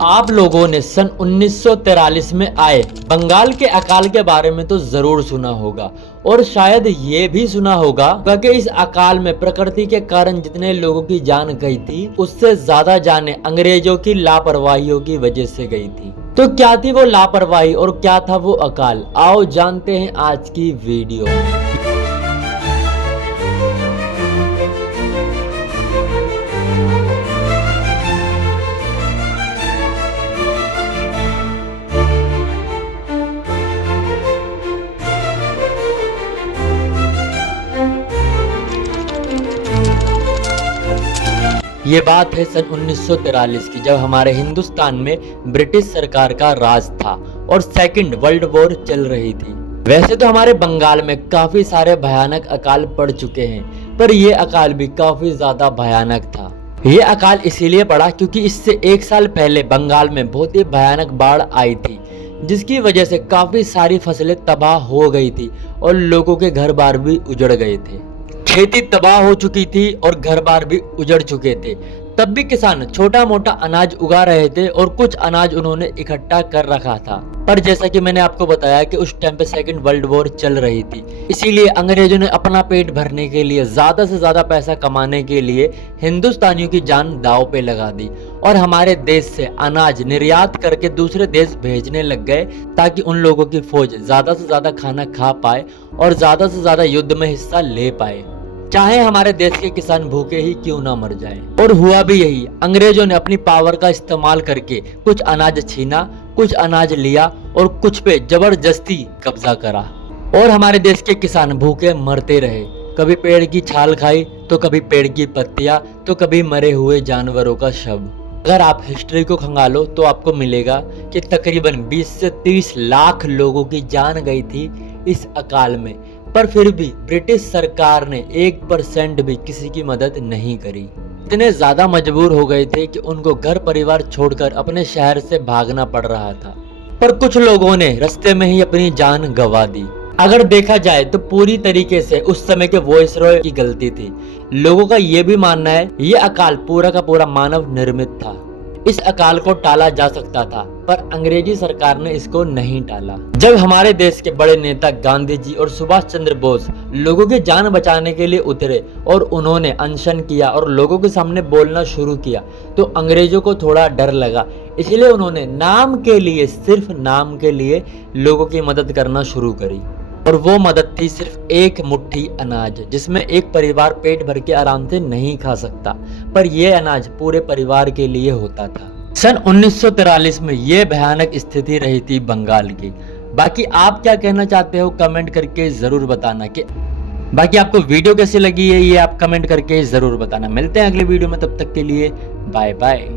आप लोगों ने सन 1943 में आए बंगाल के अकाल के बारे में तो जरूर सुना होगा और शायद ये भी सुना होगा कि इस अकाल में प्रकृति के कारण जितने लोगों की जान गई थी उससे ज्यादा जाने अंग्रेजों की लापरवाहियों की वजह से गई थी। तो क्या थी वो लापरवाही और क्या था वो अकाल, आओ जानते हैं आज की वीडियो में। ये बात है सन 1943 की, जब हमारे हिंदुस्तान में ब्रिटिश सरकार का राज था और सेकंड वर्ल्ड वॉर चल रही थी। वैसे तो हमारे बंगाल में काफी सारे भयानक अकाल पड़ चुके हैं, पर यह अकाल भी काफी ज्यादा भयानक था। ये अकाल इसीलिए पड़ा क्योंकि इससे एक साल पहले बंगाल में बहुत ही भयानक बाढ़ आई थी, जिसकी वजह से काफी सारी फसलें तबाह हो गई थी और लोगों के घर बार भी उजड़ गए थे। खेती तबाह हो चुकी थी और घर बार भी उजड़ चुके थे। तब भी किसान छोटा मोटा अनाज उगा रहे थे और कुछ अनाज उन्होंने इकट्ठा कर रखा था। पर जैसा कि मैंने आपको बताया कि उस टाइम पे सेकंड वर्ल्ड वॉर चल रही थी, इसीलिए अंग्रेजों ने अपना पेट भरने के लिए, ज्यादा से ज्यादा पैसा कमाने के लिए हिंदुस्तानियों की जान दांव पे लगा दी और हमारे देश से अनाज निर्यात करके दूसरे देश भेजने लग गए ताकि उन लोगों की फौज ज्यादा से ज्यादा खाना खा पाए और ज्यादा से ज्यादा युद्ध में हिस्सा ले पाए, चाहे हमारे देश के किसान भूखे ही क्यों ना मर जाएं। और हुआ भी यही। अंग्रेजों ने अपनी पावर का इस्तेमाल करके कुछ अनाज छीना, कुछ अनाज लिया और कुछ पे जबरदस्ती कब्जा करा और हमारे देश के किसान भूखे मरते रहे। कभी पेड़ की छाल खाई तो कभी पेड़ की पत्तियां तो कभी मरे हुए जानवरों का शव। अगर आप हिस्ट्री को खंगालो तो आपको मिलेगा कि तकरीबन 20 से 30 लाख लोगों की जान गई थी इस अकाल में, पर फिर भी ब्रिटिश सरकार ने 1% भी किसी की मदद नहीं करी। इतने ज्यादा मजबूर हो गए थे कि उनको घर परिवार छोड़कर अपने शहर से भागना पड़ रहा था। पर कुछ लोगों ने रास्ते में ही अपनी जान गंवा दी। अगर देखा जाए तो पूरी तरीके से उस समय के वॉइसरॉय की गलती थी। लोगों का ये भी मानना है ये अकाल पूरा का पूरा मानव निर्मित था। इस अकाल को टाला जा सकता था, पर अंग्रेजी सरकार ने इसको नहीं टाला। जब हमारे देश के बड़े नेता गांधी जी और सुभाष चंद्र बोस लोगों की जान बचाने के लिए उतरे और उन्होंने अनशन किया और लोगों के सामने बोलना शुरू किया, तो अंग्रेजों को थोड़ा डर लगा। इसलिए उन्होंने नाम के लिए, सिर्फ नाम के लिए लोगों की मदद करना शुरू करी। और वो मदद थी सिर्फ एक मुट्ठी अनाज, जिसमें एक परिवार पेट भर के आराम से नहीं खा सकता, पर यह अनाज पूरे परिवार के लिए होता था। सन 1943 में ये भयानक स्थिति रही थी बंगाल की। बाकी आप क्या कहना चाहते हो कमेंट करके जरूर बताना। कि बाकी आपको वीडियो कैसी लगी है ये आप कमेंट करके जरूर बताना। मिलते हैं अगले वीडियो में, तब तक के लिए बाय बाय।